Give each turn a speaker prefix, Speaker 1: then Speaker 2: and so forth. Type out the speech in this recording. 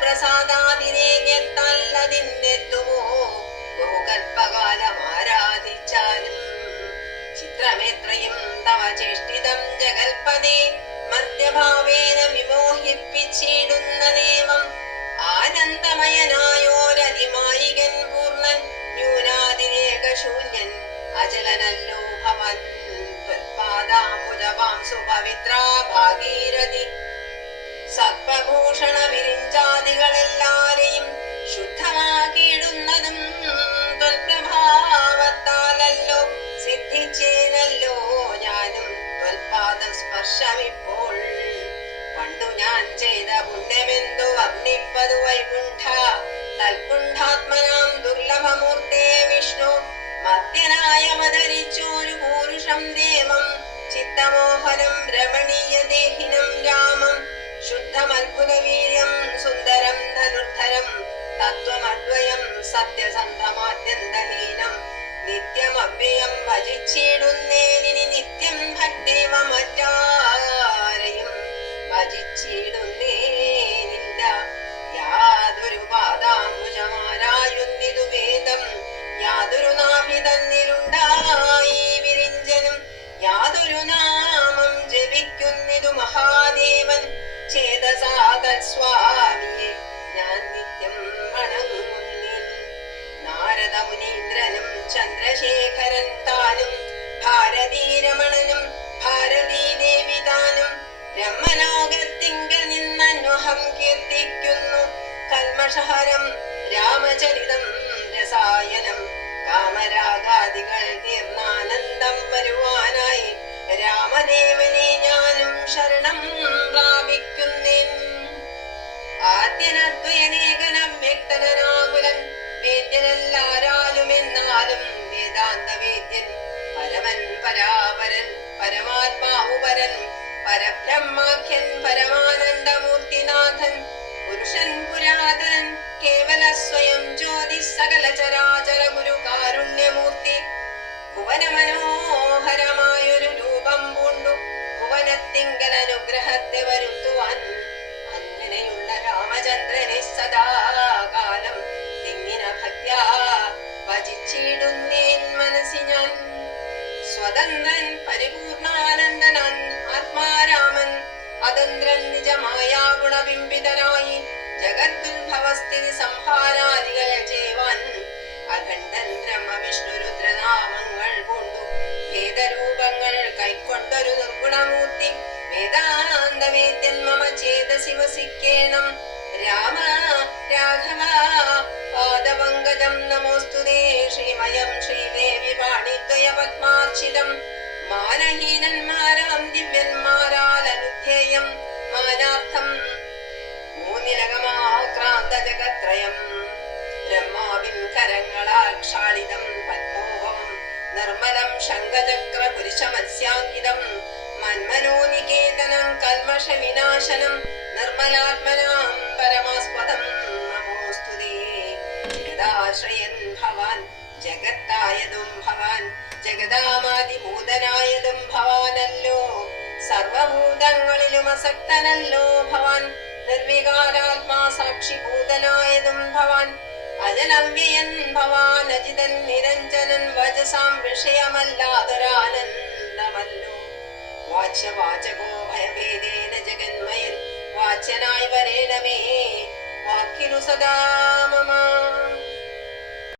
Speaker 1: പ്രസാദാതിരേകത്തല്ലതിന്നെത്തുമോ ബഹുകൽപ്പകാലം ആരാധിച്ചാലും ചിത്രമെത്രയും തവ ചേഷ്ടിതം ജഗൽപദേ മധ്യഭാവേന വിമോഹിപ്പിച്ചിടുന്ന ദേവം ആനന്ദമയനായോരതിമായികൻ പൂർണൻ ന്യൂനാതിരേക ശൂന്യൻ അചലനല്ലോ ഭവൻ പാദാമുജവാം സുപവിത്രാ ഭാഗീരഥി. സത്വഭൂഷണ വിരിഞ്ചാദികളെല്ലാരെയും ശുദ്ധമാക്കിയിടുന്നതും ത്വൽപ്രഭാവത്താലല്ലോ സിദ്ധിച്ചേനല്ലോ ഞാനും ത്വൽപാദ സ്പർശമിപ്പോൾ പണ്ടു ഞാൻ ചെയ്ത പുണ്യമെന്തു വർണിപ്പതു വൈകുണ്ഠ തൽകുണ്ഠാത്മനാം ദുർലഭമൂർത്തേ ശുദ്ധമത്ഭുതവീര്യം സുന്ദരം ധനുർധരം തത്വമദ്വയം സത്യസന്ധമാത്യന്തഹീനം നിത്യമവ്യയം ഭജിച്ചിടുന്നേനി നിത്യം ഭക്തേവ മറ്റാരെയും ബ്രഹ്മലോകത്തിങ്കൽ നിന്നന്വഹം കീർത്തിക്കുന്നു. കൽമഷഹരം രാമചരിതം രസായനം കാമരാഗാദികൾ തീർന്നാനന്ദം വരുവാനായി. രാമദേവനെ ഞാനും ശരണം പുരുഷൻ പുരാതനൻ കേവല സ്വയം ജ്യോതി സകല ചരാചര ഗുരു കാരുണ്യമൂർത്തി. ഭുവന ഗുണബിംബിതനായി ജഗദ്ദുർഭവസ്ഥിതി സംഹാരാദികൾ ചെയ്യുവാൻ അഖണ്ഡൻ ബ്രഹ്മ വിഷ്ണു രുദ്രനാമങ്ങൾ കൈക്കൊണ്ടൊരു നിർഗുണമൂർത്തി. വേദാന്ത വേദ്യൻ മമ ചേതസി രാമ രാഘവ പാദപങ്കജം നമോസ്തുതേ ശ്രീമയം ശ്രീദേവി പാണിദ്വയ പത്മാർച്ചിതം. മാനഹീനന്മാരാം ദിവ്യന്മാരാൽ അനുധ്യേയം മാനാർത്ഥം കരങ്ങളാൽ ക്ഷാളിതം പത്മോഭവം നിർമ്മലം ശംഖചക്ര പുരുഷമത്സ്യാങ്കിതം മന്മനോനികേതനം കൽമഷ വിനാശനം നിർമ്മലാത്മനാം പരമാസ്പദം നമോസ്തുതേ ജഗദാശ്രയൻ ഭവാൻ ജഗത്തായതും ഭവാൻ ജഗദാമാതിഭൂതനായതും ഭവാനല്ലോ. സർവഭൂതങ്ങളിലും അസക്തനല്ലോ ഭവാൻ നിർവികാരാത്മാ സാക്ഷിഭൂതനായതും ഭവാൻ. അജനവ്യയൻ ഭവാൻ അജിതൻ നിരഞ്ജനൻ വചസാം വിഷയമല്ലാതൊരാനന്ദമല്ലോ. വാച്യവാചകോ ഭയഭേദേന ജഗന്മയൻ വാച്യനായി വരേണമേ വാക്കിനു സദാ മമ.